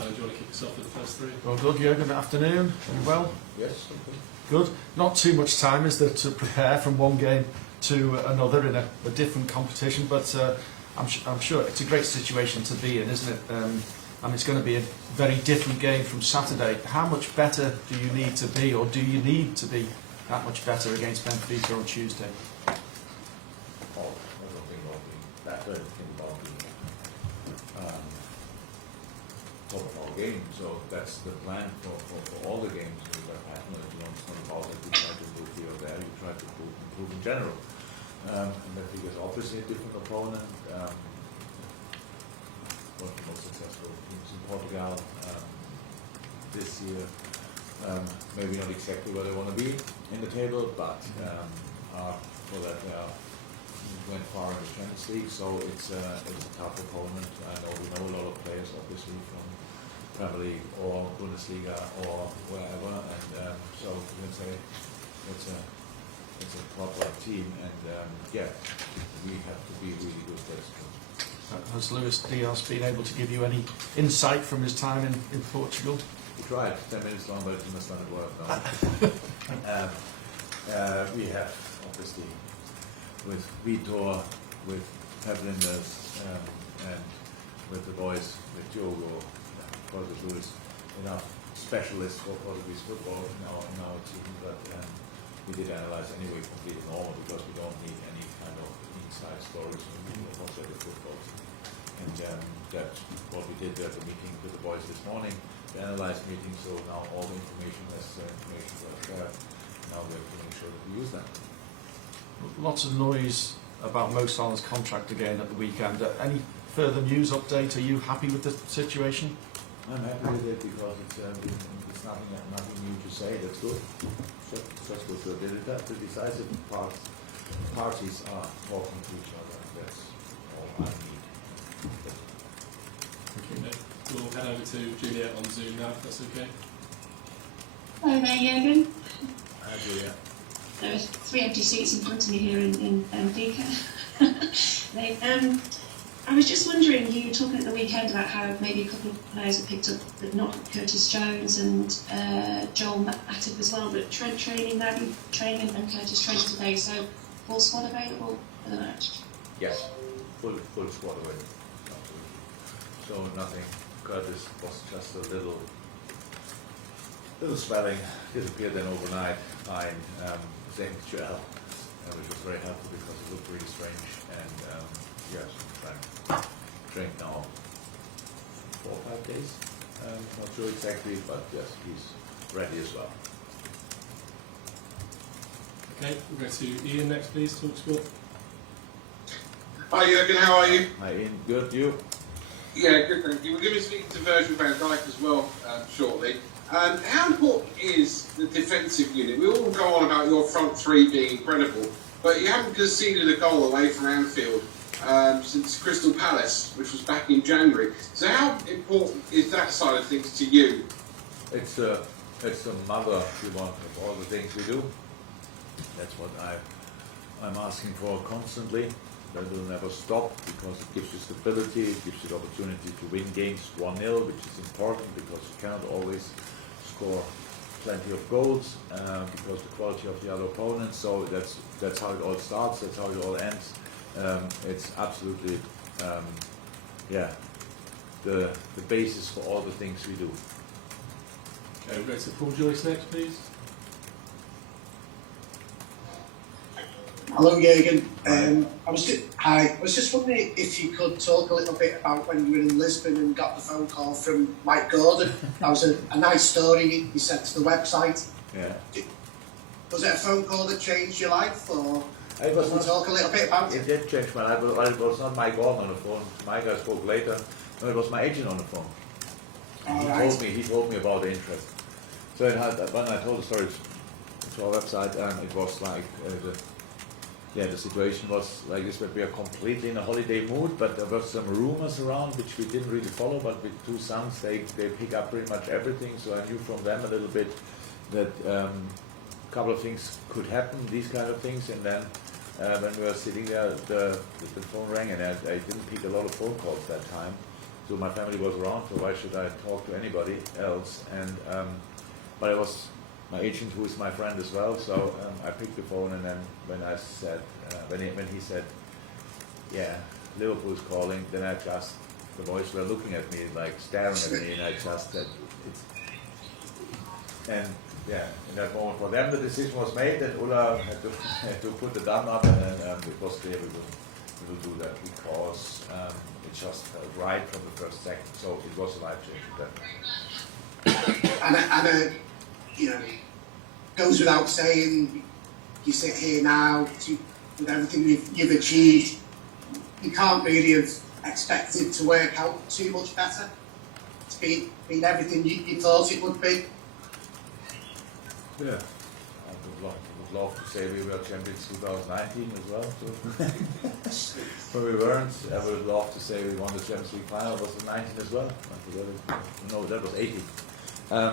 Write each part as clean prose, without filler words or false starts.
Alan, do you want to kick us off with the first three? Well, good, Jürgen. Good afternoon. Are you well? Yes. Okay. Good. Not too much time, is there, to prepare from one game to another in a different competition, but I'm sure it's a great situation to be in, isn't it? And it's going to be a very different game from Saturday. How much better do you need to be, or do you need to be that much better against Benfica on Tuesday? Oh, I don't think about being better. I think about being top of our game. So that's the plan for all the games. With that pattern, it's not about that you try to improve here or there. You try to improve in general. And Benfica is obviously a different opponent. One of the most successful teams in Portugal this year. Maybe not exactly where they want to be in the table, but for that they went far in the Champions League, so it's a tough opponent. I know we know a lot of players, obviously, from Premier League or Bundesliga or wherever, and so you can say it's a proper team, and we have to be really good players. Has Luis Diaz been able to give you any insight from his time in Portugal? We tried, 10 minutes long, but it must not work now. We have, obviously, with Vitor, with Pavlinders, and with the boys, with Diogo, Portuguese Luis, enough specialists for Portuguese football in our team, but we did analyze anyway completely normal, because we don't need any kind of inside stories. We need a the football team. And that's what we did at the meeting with the boys this morning, the analyzed meeting, so now all the information were shared. Now we have to make sure that we use them. Lots of noise about Mo Salah's contract again at the weekend. Any further news update? Are you happy with the situation? I'm happy with it because it's nothing new to say. That's good. That's good. The decisive parties are talking to each other. That's all I need. Okay. We'll head over to Juliet on Zoom now, if that's okay. Hello there, Jürgen. Hi, Julia. There are 3 empty seats in front of me here in Benfica. I was just wondering, you were talking at the weekend about how maybe a couple of players have picked up, but not Curtis Jones and Joel Matip as well, but Trent training and Curtis training today, so full squad available for the match? Yes, full squad available. So nothing. Curtis was just a little swelling, disappeared then overnight. Fine. Same with Joel, which was very helpful because it looked really strange. And yes, trained now 4 or 5 days. Not sure exactly, but yes, he's ready as well. Okay, we'll go to Ian next, please. Talk sport. Hi Jürgen, how are you? Hi Ian, good, you? Yeah, good, thank you. We're going to be speaking to Virgil van Dijk as well shortly. How important is the defensive unit? We all go on about your front three being incredible, but you haven't conceded a goal away from Anfield since Crystal Palace, which was back in January. So how important is that side of things to you? It's the mother, if you want, of all the things we do. That's what I'm asking for constantly. That will never stop because it gives you stability, it gives you the opportunity to win games 1-0, which is important because you cannot always score plenty of goals because the quality of the other opponents. So that's how it all starts, that's how it all ends. It's absolutely the basis for all the things we do. Okay, we'll go to Paul Joyce next, please. Hello, Jürgen. I was just wondering if you could talk a little bit about when you were in Lisbon and got the phone call from Mike Gordon. That was a nice story you sent to the website. Yeah. Was it a phone call that changed your life, or It was can you talk a little bit about It it? did change my life. It was not Mike Gordon on the phone. Mike I spoke later. No, it was my agent on the phone. He told me about the interest. So when I told the story to our website, it was like the situation was like this, that we are completely in a holiday mood, but there were some rumors around which we didn't really follow, but with 2 sons, they pick up pretty much everything, so I knew from them a little bit that a couple of things could happen, these kind of things, and then when we were sitting there, the phone rang, and I didn't pick a lot of phone calls that time, So my family was around, so why should I talk to anybody else? And but it was my agent who is my friend as well. So I picked the phone, and then when I said when he said, yeah, Liverpool's calling, then the boys were looking at me, like staring at me, and I just said, and yeah, in that moment for them the decision was made, and Ulla had to put the thumb up, and then it was clear we will do that because it just felt right from the first second. So it was a life changing. And you know, goes without saying, you sit here now with everything you've achieved, you can't really have expected to work out too much better. It's been everything you thought it would be. Yeah, I would love to say we were champions 2019 as well. So. But we weren't. I would love to say we won the Champions League final. Was in 19 as well? No, that was 18.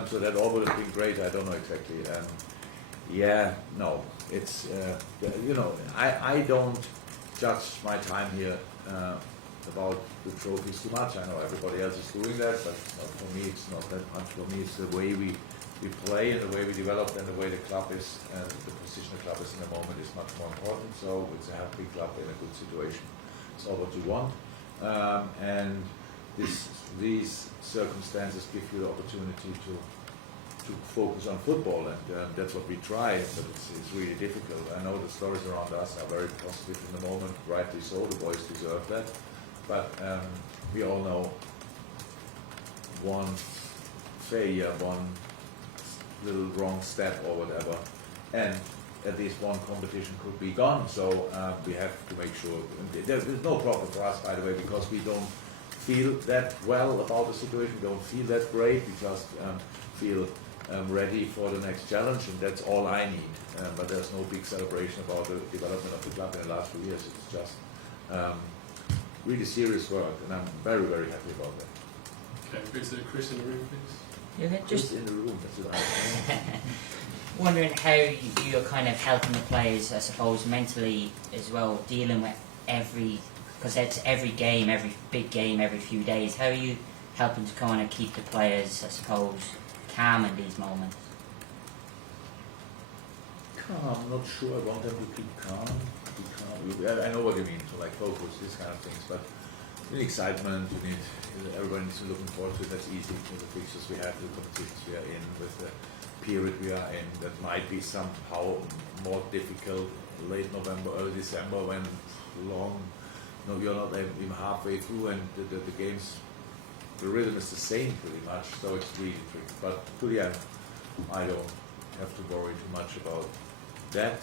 So that all would have been great. I don't know exactly. Yeah, no, it's you know, I don't judge my time here about the trophies too much. I know everybody else is doing that, but for me it's not that much. For me it's the way we play and the way we develop and the way the club is, the position the club is in the moment is much more important. So it's a happy club in a good situation. It's all what you want. And these circumstances give you the opportunity to focus on football, and that's what we try, but it's really difficult. I know the stories around us are very positive in the moment, rightly so, the boys deserve that, but we all know one failure, one little wrong step or whatever, and at least one competition could be gone, so we have to make sure. There's no problem for us, by the way, because we don't feel that well about the situation, we don't feel that great, we just feel ready for the next challenge, and that's all I need. But there's no big celebration about the development of the club in the last few years. It's just really serious work, and I'm very, very happy about that. Okay, go to Chris in the room, please. Yeah, Just in the room, that's what I wondering how you're kind of helping the players, I suppose, mentally as well, dealing with because it's every game, every big game, every few days. How are you helping to kind of keep the players, I suppose, calm in these moments? Calm, I'm not sure I want them to keep calm. I know what you mean, so like focus, these kind of things, but you need excitement, everybody needs to be looking forward to it. That's easy with the fixtures we have, the competitions we are in, with the period we are in. That might be somehow more difficult late November, early December, when you're not even halfway through, and the games, the rhythm is the same pretty much, so it's really tricky. But to the end, I don't have to worry too much about that.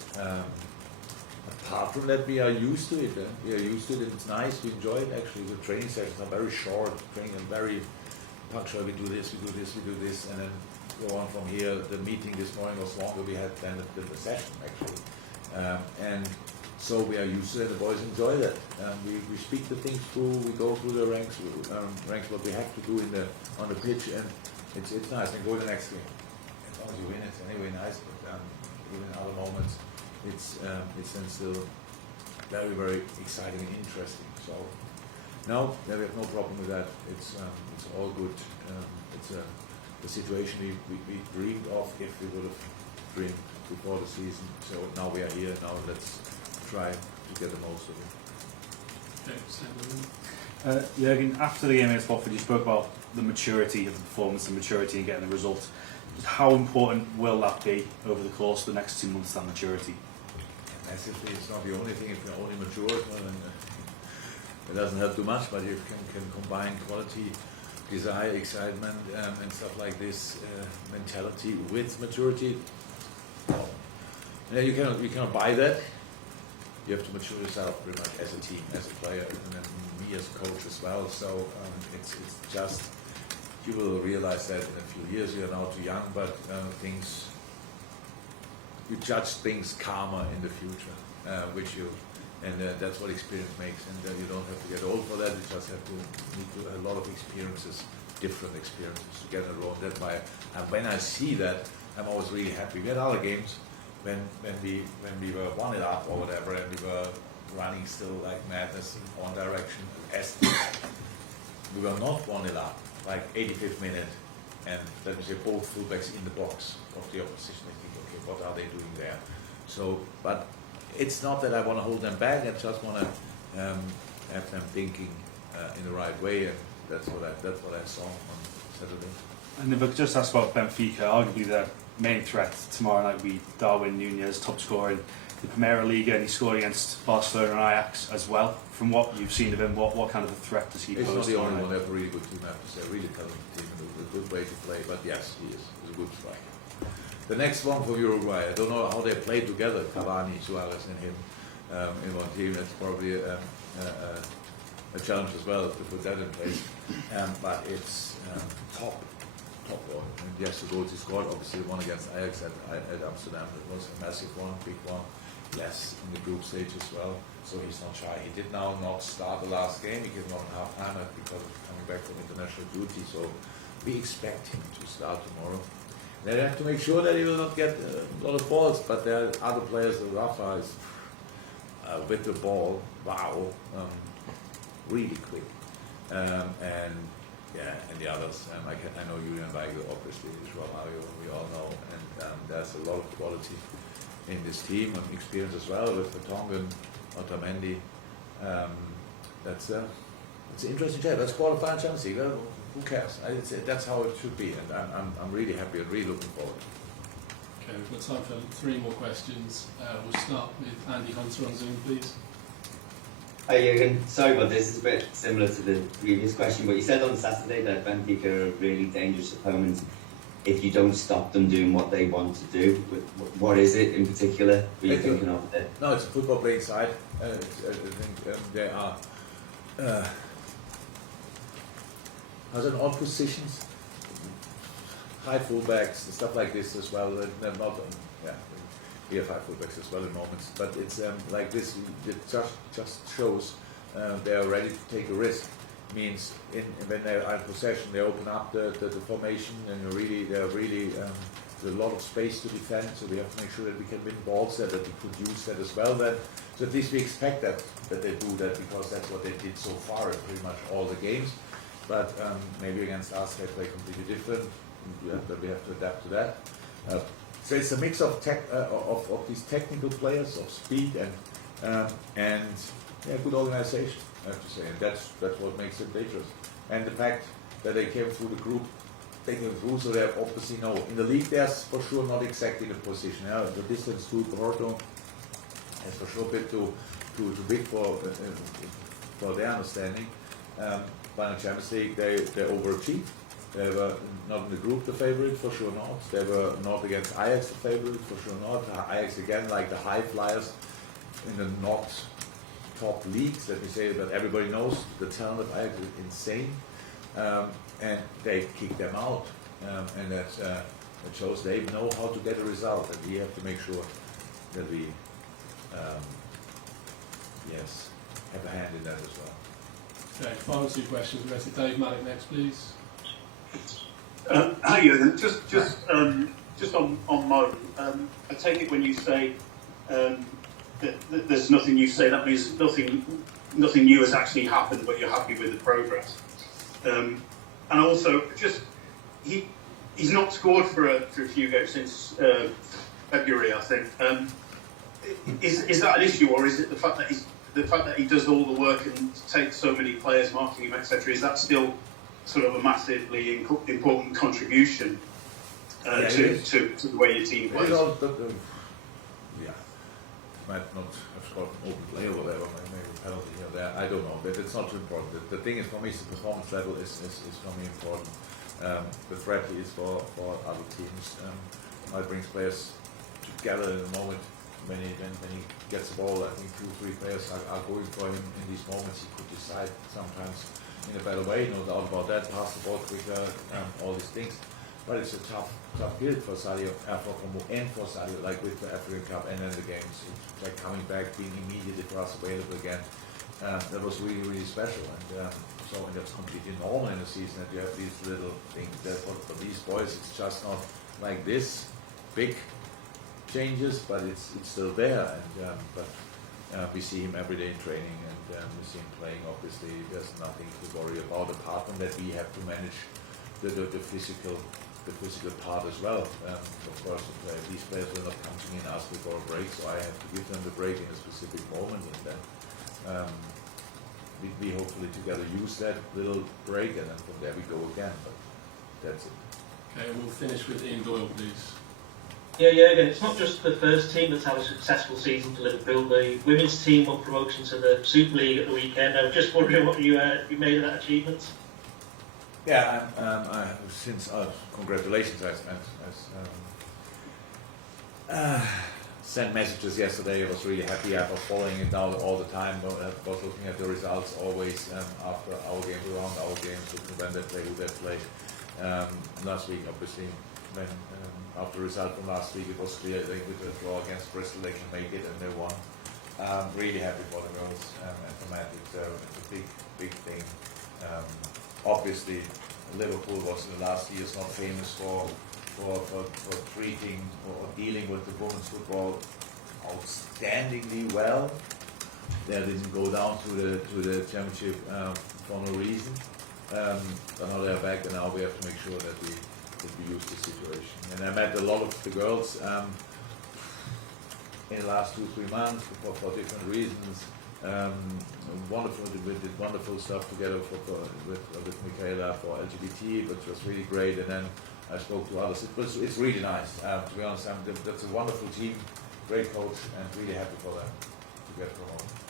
Apart from that, we are used to it. We are used to it, and it's nice. We enjoy it. Actually, the training sessions are very short. Training and very punctual. We do this, we do this, we do this, and then go on from here. The meeting this morning was longer. We had than the session actually, and so we are used to it. The boys enjoy that. We speak the things through. We go through the ranks what we have to do on the pitch, and it's nice. And go to the next game. As long as you win, it's anyway nice. But even in other moments, it's then still very, very exciting and interesting. So no, we have no problem with that. It's all good. It's the situation we dreamed of if we would have dreamed before the season. So now we are here. Now let's try to get the most of it. Okay, Sam. Jürgen, after the game against Watford, you spoke about the maturity of the performance, the maturity in getting the result. How important will that be over the course of the next 2 months, that maturity? Massively, it's not the only thing. If you're only mature, then it doesn't help too much, but you can combine quality, desire, excitement, and stuff like this, mentality with maturity. Well, you cannot buy that. You have to mature yourself pretty much as a team, as a player, and then me as a coach as well. So it's just, you will realize that in a few years. You're now too young, but you judge things calmer in the future, that's what experience makes. And you don't have to get old for that. You just have to need a lot of experiences, different experiences to get in a row. That's why, when I see that, I'm always really happy. We had other games when we were 1-0 up or whatever, and we were running still like madness in one direction. we were not 1-0 up, like 85th minute, and let me say both fullbacks in the box of the opposition. I think, okay, what are they doing there? So, but it's not that I want to hold them back. I just want to have them thinking in the right way, and that's what I saw on Saturday. And if I could just ask about Benfica, arguably their main threat tomorrow night will be Darwin Núñez, top scorer in the Primera Liga, and he scored against Barcelona and Ajax as well. From what you've seen of him, what kind of a threat does he pose? He's not the tomorrow only night? one. They have a really good team, I have to say. A really talented team, a good way to play. But yes, he is. He's a good striker. The next one for Uruguay, I don't know how they play together, Cavani, Suarez and him in one team. That's probably a challenge as well to put that in place. But it's top one. And yes, the goals he scored, obviously the one against Ajax at Amsterdam, it was a massive one, big one. Yes, in the group stage as well. So he's not shy. He did now not start the last game. He came on half time because of coming back from international duty. So we expect him to start tomorrow. They have to make sure that he will not get a lot of balls, but there are other players. Rafa is with the ball, wow, really quick, and the others. I know Julian Weigl, obviously, Joao Mario, we all know, and there's a lot of quality in this team and experience as well with Vertonghen, Otamendi. It's an interesting chat. Let's qualify in Champions League. Well, who cares? That's how it should be, and I'm really happy and really looking forward. Okay, we've got time for 3 more questions. We'll start with Andy Hunter on Zoom, please. Hi Jürgen, sorry about this, it's a bit similar to the previous question, but you said on Saturday that Benfica are a really dangerous opponent if you don't stop them doing what they want to do. What is it in particular were you thinking of there? No, it's a football playing side. I think they are has an odd positions, high fullbacks, stuff like this as well. They're not, we have high fullbacks as well in moments, but it's like this. It just shows they are ready to take a risk. Means when they are in possession, they open up the formation, and they're really there's a lot of space to defend. So we have to make sure that we can win balls there, that we could use that as well. Then, so at least we expect that they do that, because that's what they did so far in pretty much all the games. But maybe against us they play completely different. We have to adapt to that. So it's a mix of these technical players, of speed and good organization, I have to say, and that's what makes it dangerous. And the fact that they came through the group, they came through, so they obviously know. In the league, they're for sure not exactly the position. The distance to Porto is for sure a bit too big for their understanding. But in the Champions League, they overachieved. They were not in the group the favorite, for sure not. They were not against Ajax the favorite, for sure not. Ajax again, like the high flyers in the not top leagues, let me say, but everybody knows the talent of Ajax is insane. And they kicked them out. And that shows they know how to get a result. And we have to make sure that we have a hand in that as well. Okay, final 2 questions. We'll go to Dave Malik next, please. Hi Jürgen, just on Mo, I take it when you say that there's nothing you say, that means nothing new has actually happened, but you're happy with the progress. And also, he's not scored for a few games since February, I think. Is that an issue, or is it the fact that he does all the work and takes so many players, marking him, etc.? Is that still sort of a massively important contribution to the way your team plays? Might not have scored an open play or whatever, maybe a penalty here or there, I don't know, but it's not too important. The thing is, for me, the performance level is for me important. The threat is for other teams. It brings players together in a moment when he gets the ball. I think 2 or 3 players are going for him in these moments. He could decide sometimes in a better way, no doubt about that, pass the ball quicker, all these things. But it's a tough period for Sadio, for Sadio, like with the African Cup and then the games. It's like coming back, being immediately for us available again. That was really, really special. And that's completely normal in the season that you have these little things. That for these boys, it's just not like this big changes, but it's still there. And We see him every day in training, and we see him playing. Obviously, there's nothing to worry about apart from that we have to manage the physical part as well. Of course, these players will not come to me and ask me for a break, so I have to give them the break in a specific moment, and then we hopefully together use that little break, and then from there we go again. But that's it. Okay, we'll finish with Ian Doyle, please. Yeah, Jürgen, it's not just the first team that's had a successful season for Liverpool. The women's team won promotion to the Super League at the weekend. I was just wondering what you made of that achievement. Yeah, congratulations. I sent messages yesterday. I was really happy. I was following it now all the time. I was looking at the results always after our game, around our games, when they play, who they play. Last week, obviously, when after the result from last week, it was clear they with a draw against Bristol they can make it, and they won. Really happy for the girls and for Matt. It's a big thing. Obviously, Liverpool was in the last years not famous for treating or dealing with the women's football outstandingly well. They didn't go down to the championship for no reason. But now they're back, and now we have to make sure that we use the situation. And I met a lot of the girls in the last 2-3 months for different reasons. We did wonderful stuff together with Michaela for LGBT, which was really great. And then I spoke to others. It's really nice. To be honest, that's a wonderful team, great coach, and really happy for them to get promoted.